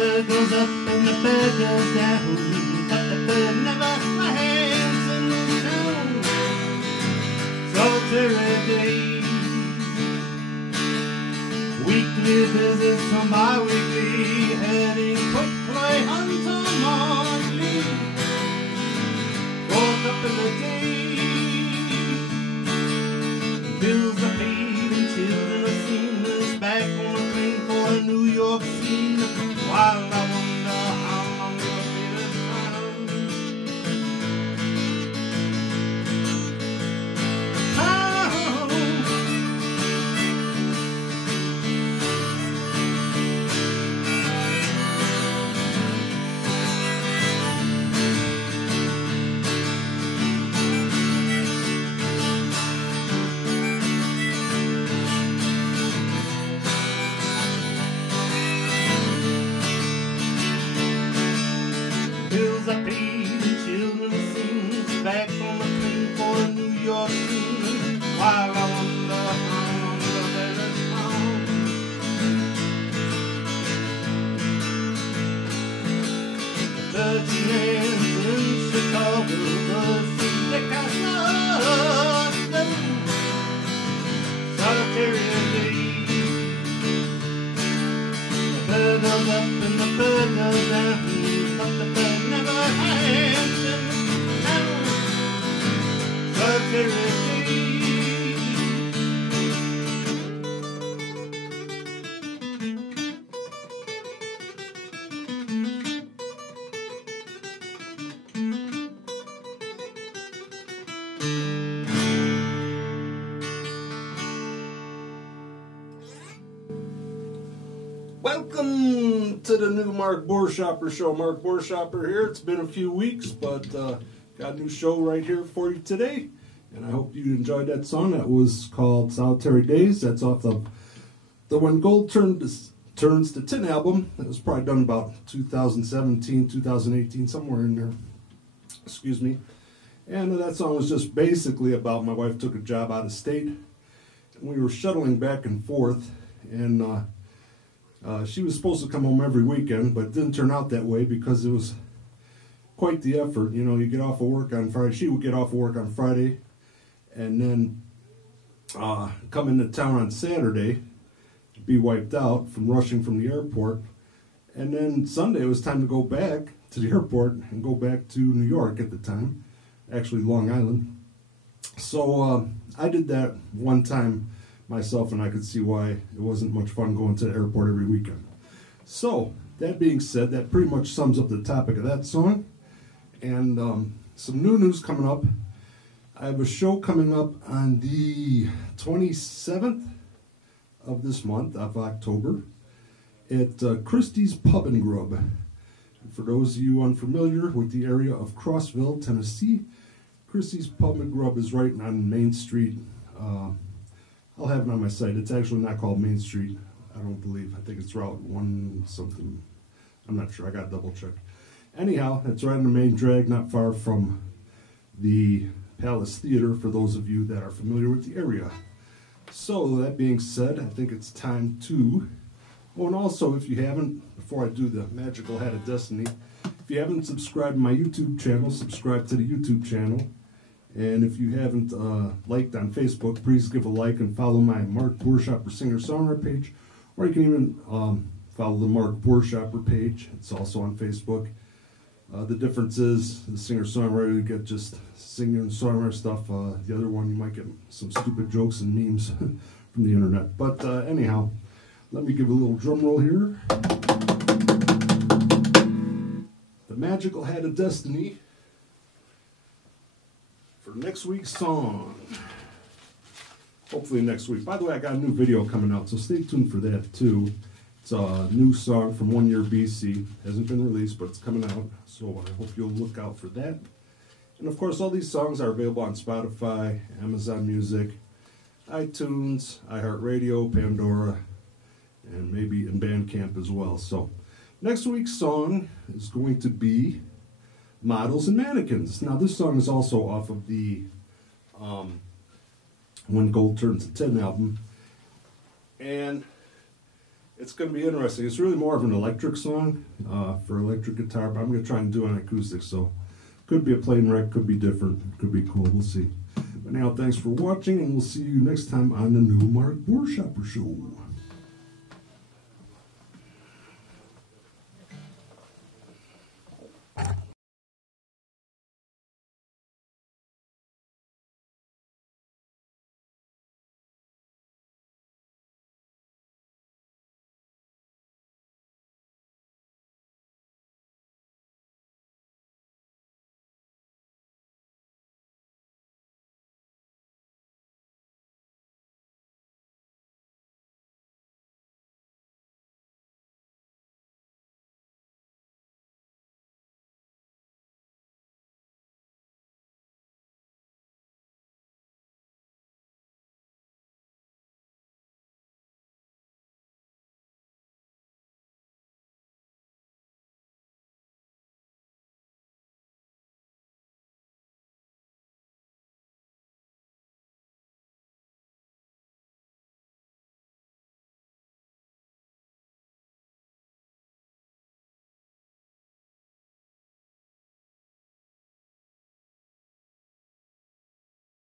bird goes up and the bird goes down, but the bird never lands in the town. Solitary days, weekly visits from bi-weekly, heading quickly unto monthly. 4 up in the day, bills are paid and children are seen. Is back on the plane for a New York scene. While I wonder how long will be this time. Bills are paid and children sing. Back on the plane for a New York scene. While I wonder how long will be this time. The 13 hands in Chicago, the sick I know. Solitary days. The bird goes up and the bird goes down, but the bird never lands in the town. Solitary days. Welcome to the new Mark Buerschaper show. Mark Buerschaper here. It's been a few weeks, but got a new show right here for you today. And I hope you enjoyed that song. That was called Solitary Days. That's off of the When Gold Turns to Tin album. That was probably done about 2017, 2018, somewhere in there. Excuse me. And that song was just basically about my wife took a job out of state. And we were shuttling back and forth. And she was supposed to come home every weekend, but it didn't turn out that way because it was quite the effort. You know, you get off of work on Friday. She would get off of work on Friday and then come into town on Saturday, be wiped out from rushing from the airport. And then Sunday it was time to go back to the airport and go back to New York at the time, actually Long Island. So I did that one time myself, and I could see why it wasn't much fun going to the airport every weekend. So, that being said, that pretty much sums up the topic of that song. And some new news coming up. I have a show coming up on the 27th of this month, of October, at Christie's Pub and Grub. And for those of you unfamiliar with the area of Crossville, Tennessee, Christie's Pub and Grub is right on Main Street. I'll have it on my site. It's actually not called Main Street, I don't believe. I think it's Route 1 something. I'm not sure. I got to double check. Anyhow, it's right on the main drag, not far from the Palace Theater, for those of you that are familiar with the area. So, that being said, I think it's time to... Oh, and also, if you haven't, before I do the Magical Hat of Destiny, if you haven't subscribed to my YouTube channel, subscribe to the YouTube channel. And if you haven't liked on Facebook, please give a like and follow my Mark Buerschaper singer-songwriter page. Or you can even follow the Mark Buerschaper page. It's also on Facebook. The difference is the singer-songwriter, you get just singing and songwriter stuff. The other one, you might get some stupid jokes and memes from the internet. But anyhow, let me give a little drum roll here. The Magical Hat of Destiny. For next week's song. Hopefully next week. By the way, I got a new video coming out, so stay tuned for that too. It's a new song from 1 year BC. Hasn't been released, but it's coming out, so I hope you'll look out for that. And of course, all these songs are available on Spotify, Amazon Music, iTunes, iHeartRadio, Pandora, and maybe in Bandcamp as well. So next week's song is going to be Models and Mannequins. Now, this song is also off of the When Gold Turns to Tin album. And it's going to be interesting. It's really more of an electric song for electric guitar, but I'm going to try and do it on acoustic, so could be a plane wreck, could be different, could be cool, we'll see. But now, thanks for watching, and we'll see you next time on the new Mark Buerschaper Show.